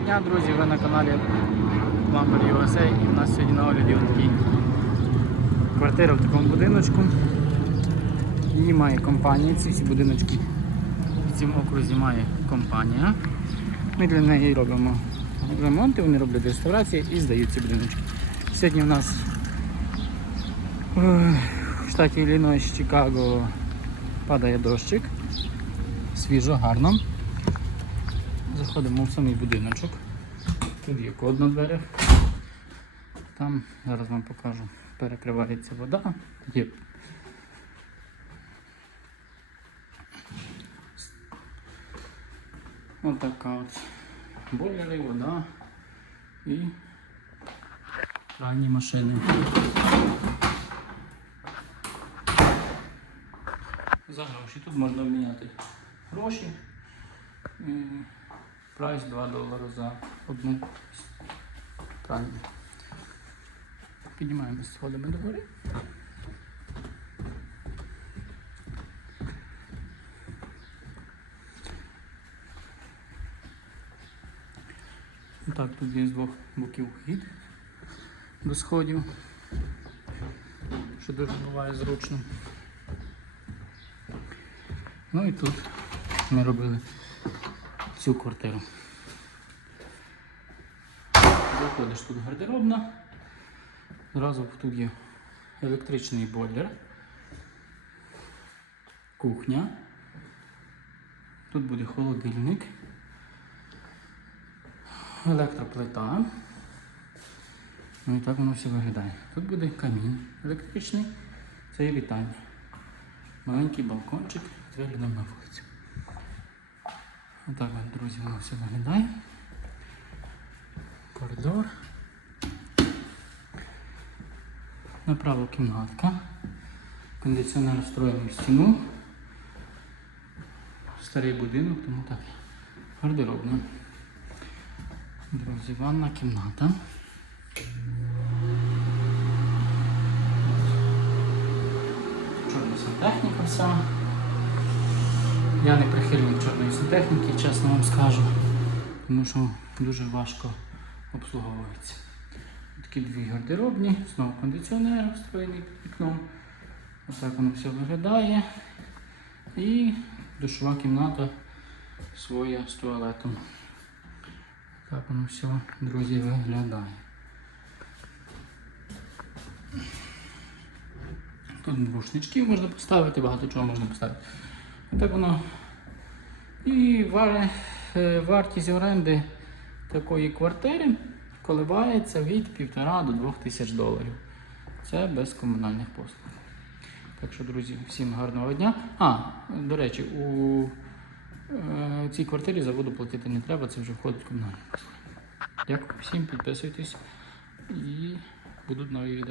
Доброго дня, друзі! Ви на каналі Lumber USA і в нас сьогодні на огляді такий квартира в такому будиночку. Її має компанія, ці всі будиночки в цьому окрузі має компанія. Ми для неї робимо ремонти, вони роблять реставрації і здають ці будиночки. Сьогодні в нас е, в штаті Іллінойс, Чикаго падає дощик. Свіжо, гарно. Заходимо в самий будиночок. Тут є код на дверях. Там, зараз вам покажу, перекривається вода. Є Ось така от бойлери, вода і пральні машини. За гроші. Тут можна обміняти гроші. Прайс 2 долари за одну пральню. Піднімаємося сходами до гори. Так, тут є з двох боків хід до сходів, що дуже буває зручно. Ну і тут ми робили цю квартиру. Заходиш тут гардеробна. Зразу тут є електричний бойлер, кухня. Тут буде холодильник, електроплита. Ну і так воно все виглядає. Тут буде камін електричний, це є вітальня. Маленький балкончик з виглядом на вулицю. Отак, от, друзі, воно все виглядає. Коридор. Направо кімнатка. Кондиціонер встроєний в стіну. Старий будинок, тому так. Гардеробна. Друзі, ванна кімната. Чорна сантехніка вся. Я не прихильник чорної сантехніки, чесно вам скажу, тому що дуже важко обслуговується. Такі дві гардеробні, знову кондиціонер встроєний під вікном. Отак воно все виглядає. І душова кімната своя з туалетом. Так воно все, друзі, виглядає. Тут рушнички можна поставити, багато чого можна поставити. Так воно. І е, вартість оренди такої квартири коливається від 1,5 до 2 тисяч доларів. Це без комунальних послуг. Так що, друзі, всім гарного дня. А, до речі, у е, цій квартирі за воду платити не треба, це вже входить в комунальні послуги. Дякую всім, підписуйтесь і будуть нові відео.